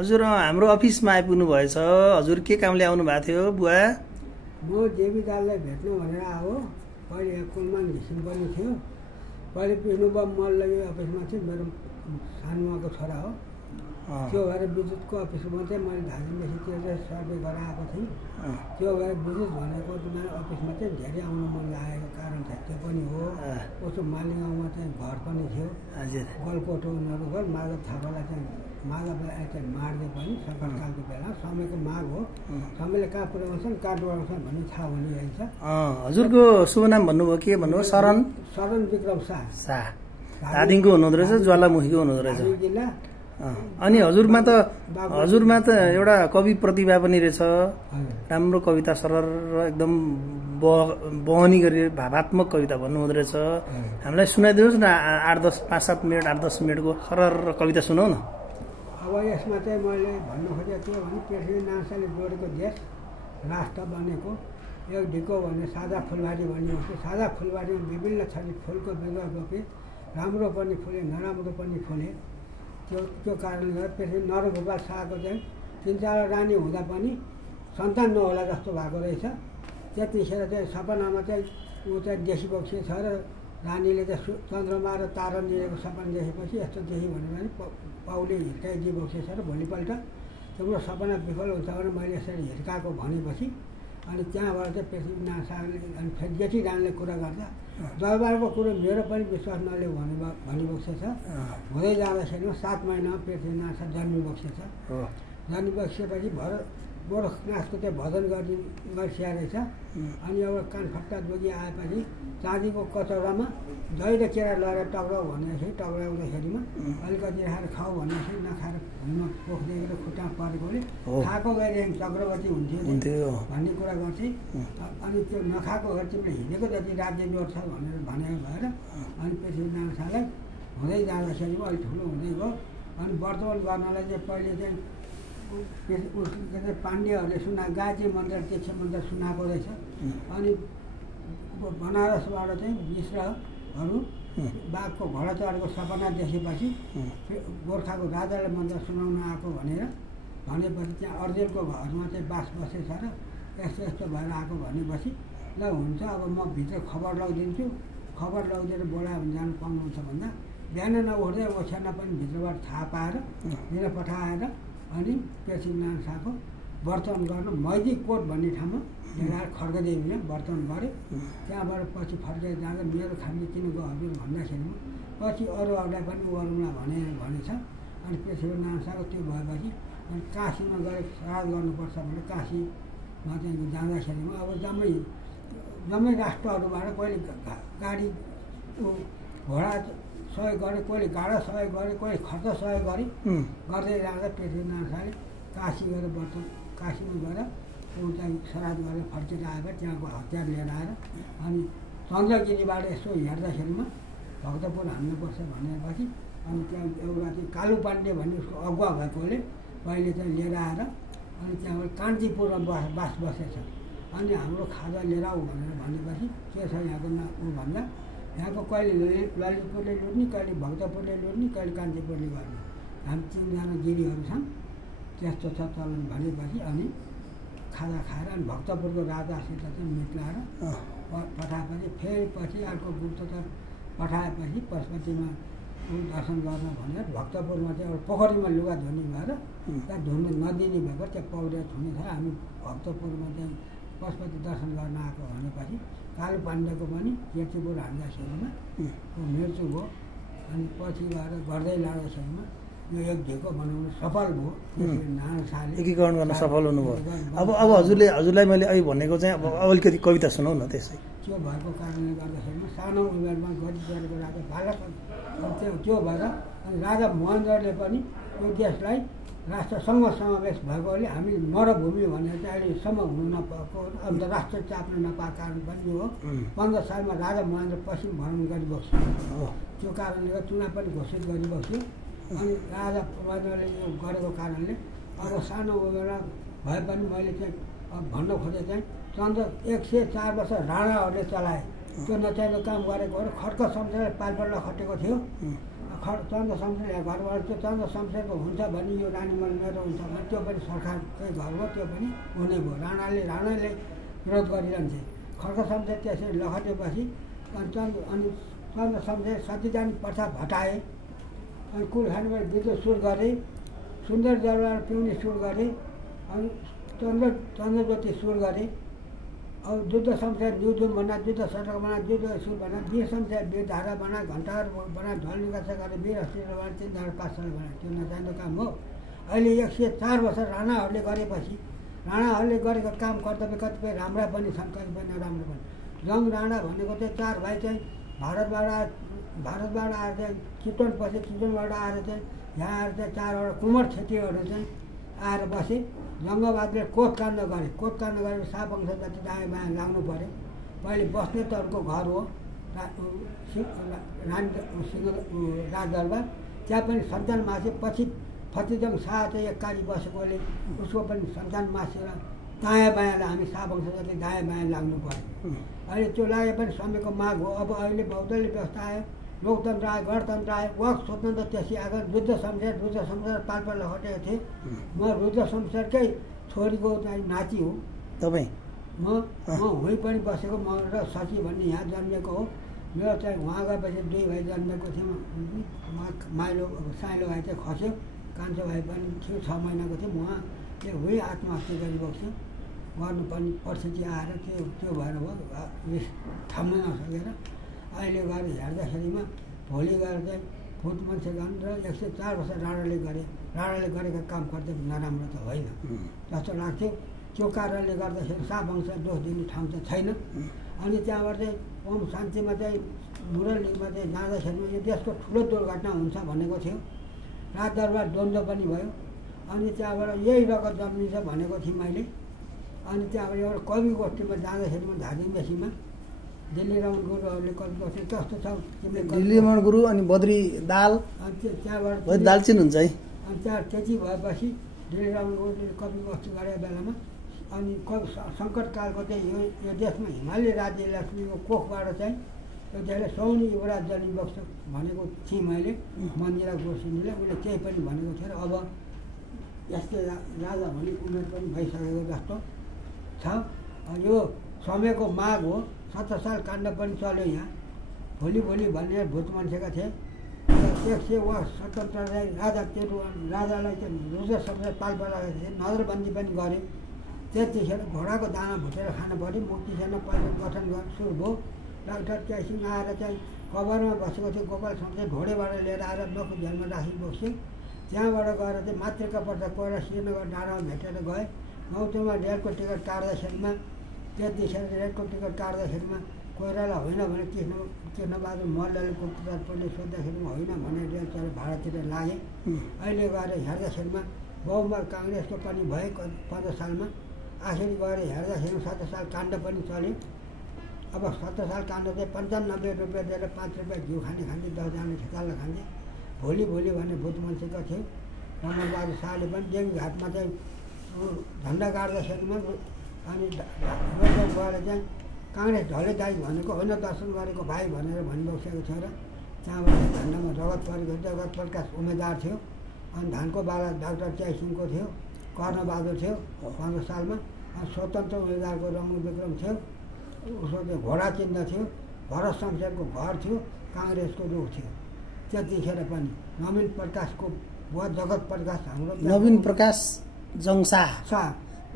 हजुर हाम्रो अफिसमा आइपुग्नु भएछ। हजुर के कामले आउनु भएको थियो बुवा? म देवी दाललाई भेट्नु भनेर आयो। पहिले यहाँ कुलमान घिसिङ पनि थियो। पहिले विष्णुबा मल्ल अफिसमा थियो, मेरो सानुमाको छोरा हो। त्यो भएर विद्युतको अफिसमा चाहिँ मैले धादिङदेखि त्यो चाहिँ सर्वे गरेर आएको थिएँ। त्यो भएर विद्युत भनेको अफिसमा चाहिँ धेरै आउनु मन लागेको कारण चाहिँ त्यो पनि हो। उसो मालिगाउँमा चाहिँ घर पनि थियो। गलकोटो उनीहरू घर माधव थापालाई चाहिँ माधवलाई चाहिँ मार्दै पनि सङ्कटकालको बेला समयको माग हो। समयले कहाँ पुऱ्याउँछन् कहाँ डोराउँछन् भन्ने थाहा हुने रहेछ। हजुरको शुभ नाम भन्नुभयो के भन्नुभयो? शरण विक्रम शाह। धादिङको हुनुहुँदो रहेछ, ज्वालामुखीको हुनुहुँदो रहेछ। जिल्ला। अनि हजुरमा त एउटा कवि प्रतिभा पनि रहेछ। राम्रो कविता सरर एकदम बहनी गरी भावात्मक कविता भन्नुहुँदो रहेछ। हामीलाई सुनाइदिनुहोस् न 5-7 मिनट 8-10 मिनटको सरर कविता सुनाउ न। अब यसमा चाहिँ मैले भन्नु खोजेको के भने पृथ्वीनाथले जोडेको देश राष्ट्र बनेको एक ढिको भने सादा फुलबारी भन्ने हो। सादा फुलबारीमा विभिन्न थरी फुलको बिरुवा रोपे, राम्रो पनि फुले नराम्रो पनि फुले। त्यो कारणले गर्दा पृथ्वी नरगोपाल शाहको चाहिँ 3-4 रानी हुँदा पनि सन्तान नहोला जस्तो भएको रहेछ। त्यतिखेर चाहिँ सपनामा चाहिँ ऊ चाहिँ देखिबक्सी छ र रानीले चाहिँ चन्द्रमा र तारा मिलेको सपना देखेपछि यस्तो देखि भने पाउले हिर्काइदिबक्सी छ र भोलिपल्ट तिम्रो सपना विफल हुन्छ भने मैले यसरी हिर्काएको भनेपछि अनि त्यहाँबाट चाहिँ पृथ्वीनाथ शाहले अनि फेरि जेठी रानीले कुरा गर्दा दरबारको कुरो मेरो पनि विश्वास नल्याउ भनिबक्सी छ। हुँदै जाँदाखेरि 7 महिनामा पृथ्वीनाथ शाह जन्मिबक्सी छ। जन्मिबक्सेपछि गोरखनाथको चाहिँ भजन गरिसिया रहेछ। अनि एउटा कानफट्टा जोगी आएपछि चाँदीको कचौरामा दही र केरा लगाएर टक्राउ भनेपछि टक्राउँदाखेरिमा अलिकति राखेर खाऊ भनेपछि नखाएर भुइँमा पोखिदिएको खुट्टा परेकोले खाएको गएदेखि चक्रवर्ती हुन्थ्यो भन्ने कुरा गर्थे। अनि त्यो नखाएको गएर तिमीले हिँडेको जति राज्य जोड्छ भनेर भनेको भएर अनि पृथ्वीनारायण शाहलाई हुँदै जाँदाखेरिमा अलिक ठुलो हुँदै गयो। अनि वर्तमान गर्नलाई चाहिँ पहिले चाहिँ पाण्डेहरूले गायत्री मन्त्र तीक्ष मन्त्र सुनाएको रहेछ। अनि बनारसबाट चाहिँ मिश्रहरू बाघको घोडा चढेको सपना देखेपछि गोर्खाको राजालाई मन्त्र सुनाउन आएको भनेपछि त्यहाँ अर्जेलको घरमा चाहिँ बास बसेछ र यस्तो यस्तो भएर आएको भनेपछि ल हुन्छ अब म भित्र खबर लगाइदिन्छु, खबर लगाइदिएर बोलायो भने जानु पाउनुहुन्छ भन्दा बिहान नउठ्दै ओछ्यानमा पनि भित्रबाट थाहा पाएर दिन पठाएर अनि पृथ्वीनारायण शाहको वर्तमान गर्न मैदी कोट भन्ने ठाउँमा ढेगाएर खड्गदेवीले वर्तमान गऱ्यो। त्यहाँबाट पछि फर्केर जाँदा मेरो खामी किन गयो हजुर भन्दाखेरिमा पछि अरूहरूलाई पनि अरूलाई भनेछ। अनि पृथ्वीनारायण शाहको त्यो भएपछि अनि काशीमा गएर श्राद्ध गर्नुपर्छ भने काशीमा चाहिँ जाँदाखेरिमा अब जम्मै राष्ट्रहरूबाट कहिले गाडी घोडा सहयोग गरे, कहिले गाडा सहयोग गरे, कहिले खर्च सहयोग गरे। गर्दै जाँदा पृथ्वीनारायण शाहले काशी गएर काशीमा गएर ऊ चाहिँ श्राद्ध गरेर फर्केर आएर त्यहाँको हतियार लिएर आएर अनि चन्द्रगिरीबाट यसो हेर्दाखेरिमा भक्तपुर हान्नुपर्छ भनेपछि अनि त्यहाँ एउटा चाहिँ कालु पाण्डे भन्ने उसको अगुवा भएकोले पहिले चाहिँ लिएर आएर अनि त्यहाँबाट कान्तिपुरमा बास बसेछ। अनि हाम्रो खाजा लिएर आऊ भनेर भनेपछि के छ यहाँको ऊ भन्दा यहाँको कहिले ललितपुरले लुट्ने, कहिले भक्तपुरले लुट्ने, कहिले कान्तिपुरले गर्ने, हामी 3जना गिरीहरू छन् त्यस्तो छ चलन भनेपछि अनि खाजा खाएर अनि भक्तपुरको राजासित चाहिँ मिलाएर पठाएपछि फेरि पछि अर्को गुप्तचर पठाएपछि पशुपतिमा दर्शन गर्न भनेर भक्तपुरमा चाहिँ एउटा पोखरीमा लुगा धुने भएर त्यहाँ धुनु नदिने भएको त्यहाँ पौडेर धुने छ। हामी भक्तपुरमा चाहिँ पशुपति दर्शन गर्न आएको भनेपछि कालु पाण्डेको पनि कीर्तिपुर हान्दाखेरिमा मृत्यु भयो। अनि पछि गएर गर्दै लाँदाखेरिमा यो एक ढिको बनाउनु सफल भयो। नारायण शाहले एकीकरण गर्न सफल हुनुभयो। अब हजुरलाई मैले अहिले भनेको चाहिँ अब अलिकति कविता सुनाउ न। त्यसै त्यो भएको कारणले गर्दाखेरिमा सानो उमेरमा गरी गरेको राजा बालक त्यो भएर अनि राजा महेन्द्रले पनि यो देशलाई राष्ट्रसँग समावेश भएकोले हामी मरुभूमि भनेर चाहिँ अहिलेसम्म हुनु नपाएको अन्तर्राष्ट्रिय चाप्न नपाएको कारण पनि हो। 15 सालमा राजा महेन्द्र पश्चिम भ्रमण गरिबस्यो। त्यो कारणले गर्दा चुनाव पनि घोषित गरिबस्यो। अनि राजा महेन्द्रले यो गरेको कारणले अब सानो उमेरमा भए पनि मैले चाहिँ भन्न खोजे चाहिँ 104 वर्ष राणाहरूले चलाए। त्यो नचाहिँदो काम गरेको हो र खड्क सम्झेर पालपल्ला खटेको थियो। चन्द्र शमशेर घरबाट त्यो चन्द्र शमशेरको हुन्छ भने यो रानीमल मेरो हुन्छ भने त्यो पनि सरकारकै घर हो, त्यो पनि हुने भयो। राणाले विरोध गरिरहन्थे। खड्ग शमशेर त्यसरी लखटेपछि अनि चन्द्र शमशेर सतीजानी प्रथा हटाए। अनि कुलखानीबाट विद्युत सुरु गरे, सुन्दर जलबाट पिउने सुरु गरे, अनि चन्द्रज्योति सुरु गरे। अब युद्ध शमशेर न्युजुम बना, युद्ध सडक बना, युद्ध सुर बना, वीर शमशेर वीर धारा बना, घण्टाहरू बना, ढल निकासा गरे, वीर अस्ट्रेलिया बना, 3 पाठशाला बना। त्यो नजान्ने काम हो। अहिले 104 वर्ष राणाहरूले गरेपछि राणाहरूले गरेको काम कर्तव्य कतिपय राम्रा पनि छन्, कतिपय नराम्रो पनि। जङ राणा भनेको चाहिँ 4 भाइ चाहिँ भारतबाट आएर चाहिँ चितवन बसे, चितवनबाट आएर चाहिँ यहाँ आएर चाहिँ 4वटा कुमार छेत्रीहरू चाहिँ आएर बसे। जङ्गबहादुरले कोतकाण्ड गरे, कोतकाण्ड गरेर शाहवंश जति दायाँ बायाँ लाग्नु पऱ्यो। पहिले बस्नेतहरूको घर हो राजदरबार, त्यहाँ पनि सन्तान मासे। पछि फतेजङ शाह चाहिँ एक्काली बसेकोले उसको पनि सन्तान मासेर दायाँ बायाँलाई हामी शाहवंश जति दायाँ बायाँ लाग्नु पऱ्यो। अहिले त्यो लागे पनि समयको माग हो। अब अहिले बहुदलीय व्यवस्था आयो, लोकतन्त्र आयो, गणतन्त्र आयो, वाक स्वतन्त्र त्यसै आएको। रुद्र शमशेर पाल्पा लखटेको थिएँ। म रुद्र शमशेरकै छोरीको चाहिँ नाति हो। तपाईँ? म हुँ पनि बसेको, म र सची भन्ने यहाँ जन्मेको हो। मेरो चाहिँ उहाँ गएपछि 2 भाइ जन्मेको थियौँ। माइलो साइलो भाइ चाहिँ खस्यो, कान्छो भाइ पनि थियो, 6 महिनाको थियो। उहाँ त्यो हुँ आत्महत्या गरिबक्थ्यो। गर्नुपर्ने परिस्थिति आएर त्यो भएर भयो, थाम्न नसकेर। अहिले गएर हेर्दाखेरिमा भोलि गएर चाहिँ भूत मान्छे गन र 104 वर्ष राणाले गरेका काम कर्तव्य नराम्रो त होइन जस्तो लाग्थ्यो। त्यो कारणले गर्दाखेरि शाहवंश दोष दिने ठाउँ चाहिँ छैन। अनि त्यहाँबाट चाहिँ ओम शान्तिमा चाहिँ मुरलीमा चाहिँ जाँदाखेरि यो देशको ठुलो दुर्घटना हुन्छ भनेको थियो। राजदरबार द्वन्द्व पनि भयो। अनि त्यहाँबाट यही रगत जन्मिन्छ भनेको थिएँ मैले। अनि त्यहाँबाट एउटा कवि गोष्ठीमा जाँदाखेरिमा धादिङ बेसीमा दिल्ली रमण गुरुहरूले कवि गोष्ठी कस्तो छ तिमीले? दिल्ली रमण गुरु अनि बद्री दाल, अनि त्यहाँबाट दाल चिन्नुहुन्छ है? अनि त्यहाँ त्यति भएपछि दिल्ली रमण गुरुले कवि गोष्ठी गरेको बेलामा अनि सङ्कटकालको चाहिँ यो देशमा हिमाली राज्य लक्ष्मीको कोखबाट चाहिँ यो देशले सौनी युवराज जन्मिबक्छ भनेको थिएँ मैले मन्दिरा गोस्वामीले। उसले केही पनि भनेको थिएन। अब यस्तै राजा भन्ने उमेर पनि भइसकेको जस्तो छ। यो समयको माग हो। 70 साल काण्ड पनि चल्यो यहाँ। भोलि भन्ने भूत मान्छेका थिए। 100 वर्ष स्वतन्त्र राजालाई चाहिँ रुद्र शमशेर पाल्पा लागेको थिए। नजरबन्दी पनि गऱ्यो। त्यतिखेर घोडाको दाना भुटेर खानु पऱ्यो। मुक्ति सेना पहिला गठन सुरु भयो। डाक्टर क्यासिङ आएर चाहिँ कभरमा बसेको थियो। गोपाल शमशेर घोडेबाट लिएर आएर नखु जेलमा राखी बस्यो। त्यहाँबाट गएर चाहिँ मातृका पर्दा कोइरा श्रीनगर डाँडामा भेटेर गए। गौतममा रेलको टिकट काट्दाखेरिमा त्यतिखेर रेलको टिकट काट्दाखेरिमा कोइरालाई होइन भने कृष्णबहादुर मल्लले गुप्तचरले सोद्धाखेरिमा होइन भने रेल चढेर भाडातिर लागे। अहिले गएर हेर्दाखेरिमा बहुमत काङ्ग्रेसको पनि भयो 15 सालमा। आखिर गएर हेर्दाखेरि 70 साल काण्ड पनि चल्यो। अब 70 साल काण्ड चाहिँ 95 रुपियाँ दिएर 5 रुपियाँ घिउ खाने 10 जना खेताला खाने। भोलि भने भूत मान्छेको थियो। रमणबहादुर शाहले पनि देवी घाटमा चाहिँ झन्डा गाड्दाखेरिमा अनि गएर चाहिँ काङ्ग्रेस ढले दाई भनेको होइन दर्शन गरेको भाइ भनेर भनिबसेको थियो। र त्यहाँबाट झन्डामा जगत प्रकाश उम्मेदवार थियो। अनि धानको बाला डाक्टर च्यासिङको थियो। कर्णबहादुर थियो 15 सालमा। अनि स्वतन्त्र उम्मेदवारको रमण विक्रम थियो। उसको चाहिँ घोडा चिन्ह थियो। भरत शमशेरको घर थियो। काङ्ग्रेसको रुख थियो। त्यतिखेर पनि नवीन प्रकाशको बुवा जगत प्रकाश हाम्रो नवीन प्रकाश जङसा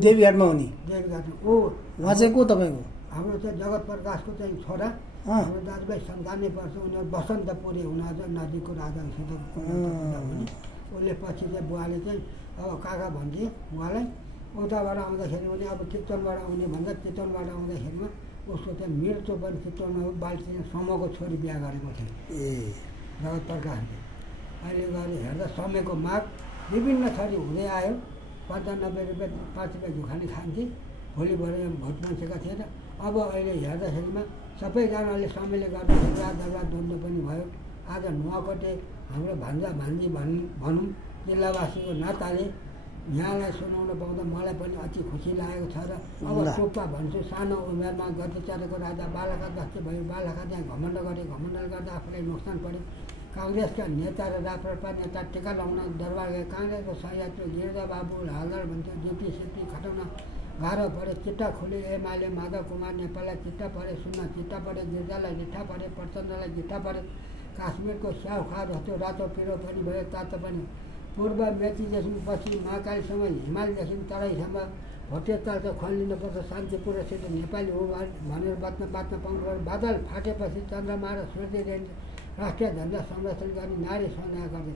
देवीघाटमा हुने। देवीघाटमा उहाँ चाहिँ को तपाईँको? हाम्रो चाहिँ जगत प्रकाशको चाहिँ छोरा। हाम्रो दाजुभाइ सन्तानै पर्छ। उनीहरू बसन्तपुरी हुन अझ नदीको राजासित उसले पछि चाहिँ बुवाले चाहिँ अब काका भन्थे उहाँलाई। उताबाट आउँदाखेरि पनि अब चितवनबाट आउने भन्दा चितवनबाट आउँदाखेरिमा उसको चाहिँ मृत्यु पनि चितवनमा बाल्टिन समूहको छोरी बिहा गरेको थियो जगत प्रकाशले। अहिले गएर हेर्दा समयको माग विभिन्न थरी हुँदै आयो। 95 रुपियाँ 5 रुपियाँ झुखानी खान्थे। भोलि भोट मान्छेका थिएन। अब अहिले हेर्दाखेरिमा सबैजनाले समयले गर्दा राजदरबार द्वन्द्व पनि भयो। आज नुवाकोटे हाम्रो भान्जा भान्जी भनौँ जिल्लावासीको नाताले यहाँलाई सुनाउन पाउँदा मलाई पनि अति खुसी लागेको छ। र अब टुप्पा भन्छु सानो उमेरमा गति चलेको राजा बालाका जस्तै भयो। बालाका त्यहाँ घमण्ड गरे, घमण्डले गर्दा आफूलाई नोक्सान पऱ्यो। काङ्ग्रेसका नेता र राप्रपा नेता टिका लाउन दरबार गए। काङ्ग्रेसको सहयात्री गिरिजाबाबु हालदार भन्थ्यो जेपी सेपी खटाउन गाह्रो परे। चिट्टा खोले एमाले माधव कुमार नेपाललाई चिट्टा परे। सुन्न चिट्टा परे। गिरिजालाई चिट्ठा परे। प्रचण्डलाई चिट्ठा परे। काश्मीरको स्याउ खार जस्तो रातो पिरो पनि भयो तातो पनि। पूर्व मेचीदेखि पश्चिम महाकालीसम्म हिमालदेखि तराईसम्म भोटे चाल्छ खनिनुपर्छ शान्तिपूर्वसित नेपाली हो भनेर बाँच्न पाउनु पर्यो। बादल फाटेपछि चन्द्रमा र सूर्य राष्ट्रिय झन्डा संरक्षण गर्ने नारी सन्देह गर्थे।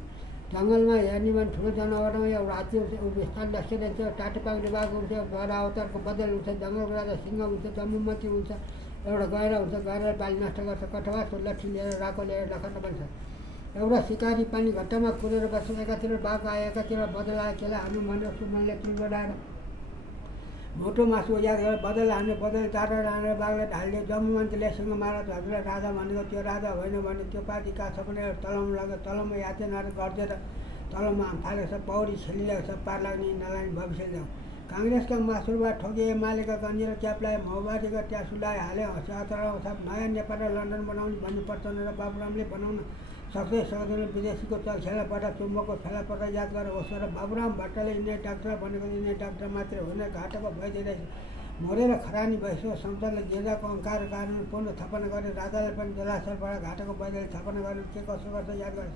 जङ्गलमा हेर्ने भने ठुलो जनावरमा एउटा हात्ती हुन्छ, स्थान एक्सिडेन्ट हुन्छ, टाटेपाङ्रे बाघ हुन्छ, गैरा अवतारको बदल हुन्छ, जङ्गलको राजा सिंह हुन्छ, जम्मूमती हुन्छ, एउटा गैरा हुन्छ, गैराले बाली नष्ट गर्छ, कठवासको लट्ठी लिएर राको लिएर लखट्न पनि छ। एउटा सिकारी पानी घट्टामा कुदेर बस्छ, एकातिर बाघ आयो एकातिर बदल आयो, केला हाल्नु भनेर सुमनले पिल बढाएर मोटो मासु याद गरेर बदल हान्यो, बदल टाढा हानेर बाघले ढाल्यो। जम्मूमन्त्रीले सिंह महाराज हजुरलाई राजा भनेको त्यो राजा होइन भने त्यो पार्टी काछ पनि तलम लाग्यो, तलममा याचनाहरू गर्दै तलममा फालेको छ, पौडी छेलिरहेको छ, पार लाग्ने नलाग्ने भविष्य ल्याऊ। काङ्ग्रेसका मासुरबाट ठोके एमालेका गन्जी र क्यापलाई माओवादीका ट्यासुलाई हाले हँसे अतराउ छ। नयाँ नेपाल र लन्डन बनाउने भन्ने प्रचण्ड र बाबुरामले बनाउन सक्दै सक्दैन। विदेशीको चलखेलाबाट चुम्बकको फेला पर्दा याद गरेर होस् र बाबुराम भट्टले यिनै डाक्टर भनेको यिनै डाक्टर मात्रै होइन घाटको भइदिरहेछ। मरेर खरानी भइसक्यो। संसदले गिर्जाको अङ्कार कानुन पूर्ण थपना गरे। राजाले पनि जलाशयबाट घाटको वैद्यले थपना गर्ने के कसो गर्छ याद गर्छ।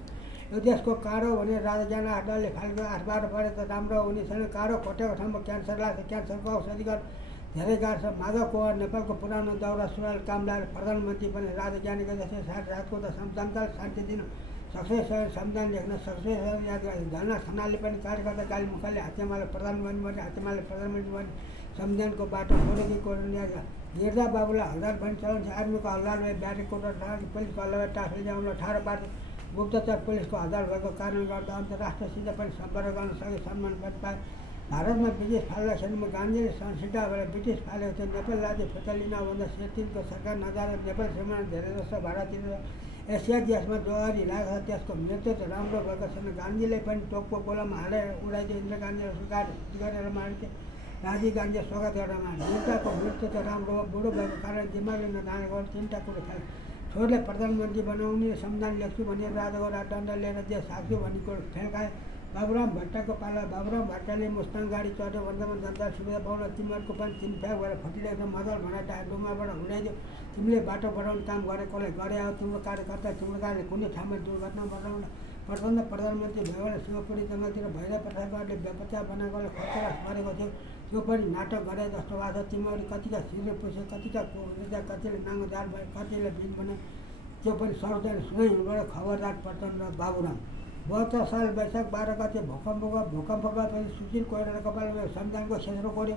यो देशको काँडो भने राजा ज्ञान आठले फालेको 8-12 पढे त राम्रो हुने छैन। काँडो खोटेको ठाउँमा क्यान्सर लाग्छ, क्यान्सरको औषधि गर्न धेरै गाह्रो छ। माधव कुमार नेपालको पुरानो दौरा सुरुवाल काम लगाएर प्रधानमन्त्री पनि राजा ज्ञानीको जस्तै रातको त जनतालाई शान्ति दिन सक्छै संविधान लेख्न सक्छै याद गरे। झलना खनालले पनि कार्यकर्ता गाली मुखाले हातेमाले प्रधानमन्त्री बने, हातेमाले प्रधानमन्त्री बने। संविधानको बाटो कोरेकी कोर्ने याद गरे। गिर्जा बाबुलाई हल्दार पनि चलाउँछ। आर्मीको हल्दार भए ब्यारेकको र पुलिसको हल्दार टाफी ल्याउन ठाडो पार्छ। गुप्तचर पुलिसको हल्दार भएको कारणले गर्दा अन्तर्राष्ट्रियसित पनि सम्पर्क गर्न सके, सम्मान पनि पाए। भारतमा ब्रिटिस फाल्दाखेरि गान्धीले संसिता भएर ब्रिटिस फालेको थियो। नेपाल राज्य फिर्ता लिन भन्दा शेरचनको सरकार नजाएर नेपाल सिमाना धेरै जस्तो भाडातिर एसिया देशमा जोहारी लागेको छ। त्यसको मृत्यु त राम्रो भएको छैन। गान्धीले पनि टोकको गोलामा हालेर उडाइदियो। इन्दिरा गान्धीले स्वीकार गरेर मारिदिए। राजीव गान्धीले स्वागत गरेर मारे। नेताको मृत्यु त राम्रो हो, बुढो भएको कारण दिमागले नजानेको 3टा कुरो खेल। छोरले प्रधानमन्त्री बनाउने संविधान लेख्छु भने राजाको राजदण्ड लिएर देश हाक्छु भन्ने कुरो फेल खाए। बाबुराम भट्टको पाला। बाबुराम भट्टले मुस्ताङ गाडी चढ्यो भन्दामा जनता सुविधा पाउन तिमीहरूको पनि 3 फ्याग भएर फटिरहेको छ। मदल भनेर टायर डुङ्गाबाट हुँडाइदियो। तिमीले बाटो बनाउने काम गरेकोलाई गरे आऊ। तिम्रो कार्यकर्ता तिम्रो कार्यले कुनै ठाउँमा दुर्घटना बनाउन प्रचण्ड प्रधानमन्त्री भयो भने सिंहपुरी जङ्गलतिर भैरव प्रसादले बेपत्ता बनाएकोले खतरा गरेको थियो। त्यो पनि नाटक गरे जस्तो भएको छ। तिमीहरू कतिका सिरे पुछे, कतिका कतिले नाङ्गोदार भए, कतिले बिन बनाए, त्यो पनि सर्वजन सुनाइबाट खबरदार प्रचण्ड बाबुराम। 72 साल वैशाख 12 गते भूकम्प गएपछि सुशील कोइरालाको पालामा संविधानको क्षेत्र कोर्यो।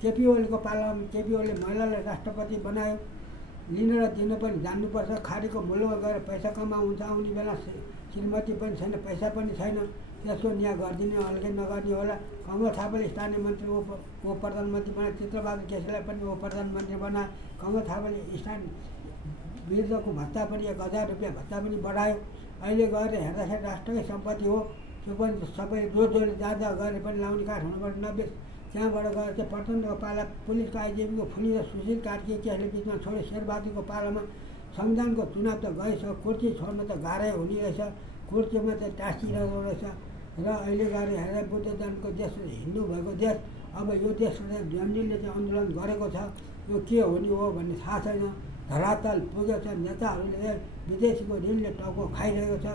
केपी ओलीको पालामा केपी ओलीले महिलालाई राष्ट्रपति बनायो। लिन र दिन पनि जान्नुपर्छ। खाडीको मूल्यमा गएर पैसा कमाउँछ। आउने बेला श्रीमती पनि छैन, पैसा पनि छैन। त्यसको न्याय गरिदिने अलगै नगर्ने होला। कमल थापाले स्थानीय मन्त्री ओ प्रधानमन्त्री बनाए। चित्रबहादुर केसीलाई पनि ओ प्रधानमन्त्री बनाए। कमल थापाले स्थानीय वृद्धको भत्ता पनि 1000 रुपियाँ भत्ता पनि बढायो। अहिले गएर हेर्दाखेरि राष्ट्रकै सम्पत्ति हो। त्यो पनि सबै जोले जहाँ गएर पनि लाउने काठ हुनुपर्छ। 90 त्यहाँबाट गएर चाहिँ प्रचण्डको पाला पुलिसको आइजिपीको फुली र सुशील कार्की केसले बिचमा छोड्यो। शेरबहादुरको पालामा संविधानको चुनाव त गइसक्यो। कुर्सी छोड्न त गाह्रै हुने रहेछ। कुर्सीमा चाहिँ टाँसिरहेको रहेछ। र अहिले गएर हेरेर बुद्ध धर्मको देश, हिन्दू भएको देश, अब यो देशले गान्धीले चाहिँ आन्दोलन गरेको छ। यो के हुने हो भन्ने थाहा छैन। धरातल पुगेको छ। नेताहरूले विदेशीको ऋणले टाउको खाइरहेको छ।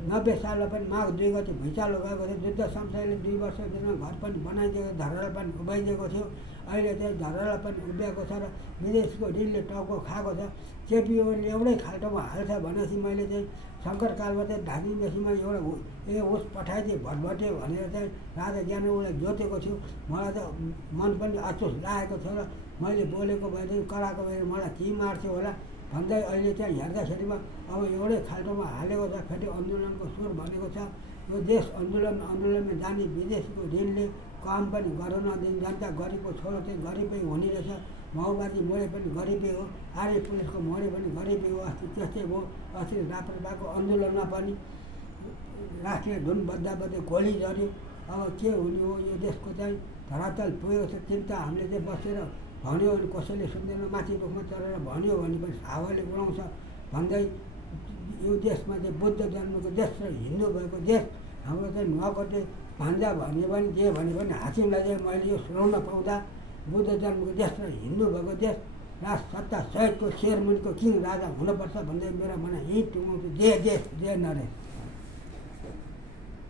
90 सालमा पनि माघ 2 गते भुइँचालो गएको थियो। जुद्ध संशयले 2 वर्षभित्रमा घर पनि बनाइदिएको, धराला पनि उभाइदिएको थियो। अहिले चाहिँ धराला पनि उभ्याएको छ र विदेशको ऋणले टाउको खाएको छ। केपी ओलीले एउटै खाल्टोमा हाल्छ भनेपछि मैले चाहिँ शङ्करकालमा चाहिँ धादिङदेखिमा एउटा होस् पठाइदिए भटभटे भनेर चाहिँ राजा ज्ञान उसलाई जोतेको छु। मलाई त मन पनि अचोस लागेको थियो र मैले बोलेको भएदेखि कराएको भएर मलाई के मार्थ्यो होला भन्दै अहिले चाहिँ हेर्दाखेरिमा अब एउटै खाल्टोमा हालेको छ। फेरि आन्दोलनको सुर भनेको छ। यो देश आन्दोलनमा जाने विदेशीको ऋणले काम पनि गर्न नदिने जनता गरिबको छोरो चाहिँ गरिबै हुने रहेछ। माओवादी मोडे पनि गरिबै हो। आर्य पुलिसको मोडे पनि गरिबै हो। अस्ति त्यस्तै हो। अस्ति राप्रपाको आन्दोलनमा पनि राष्ट्रिय धुन बज्दै गोली झऱ्यो। अब के हुने हो यो देशको चाहिँ धरातल पुगेको छ। चिन्ता हामीले चाहिँ बसेर भन्यो भने कसैले सुन्दैन। माथि रुखमा चढेर भन्यो भने पनि हावाले उडाउँछ भन्दै यो देशमा चाहिँ बुद्ध जन्मेको देश र हिन्दू भएको देश हाम्रो चाहिँ नुहाकोटे भान्जा भन्यो भने जे भन्यो भने हासिमलाई चाहिँ मैले यो सुनाउन पाउँदा बुद्ध जन्मेको देश र हिन्दू भएको देश राज सत्ता सहितको शेरमुनिको किङ राजा हुनुपर्छ भन्दै मेरो मनमा यहीँ टुङ्गाउँछु। जय जय जय नरेश।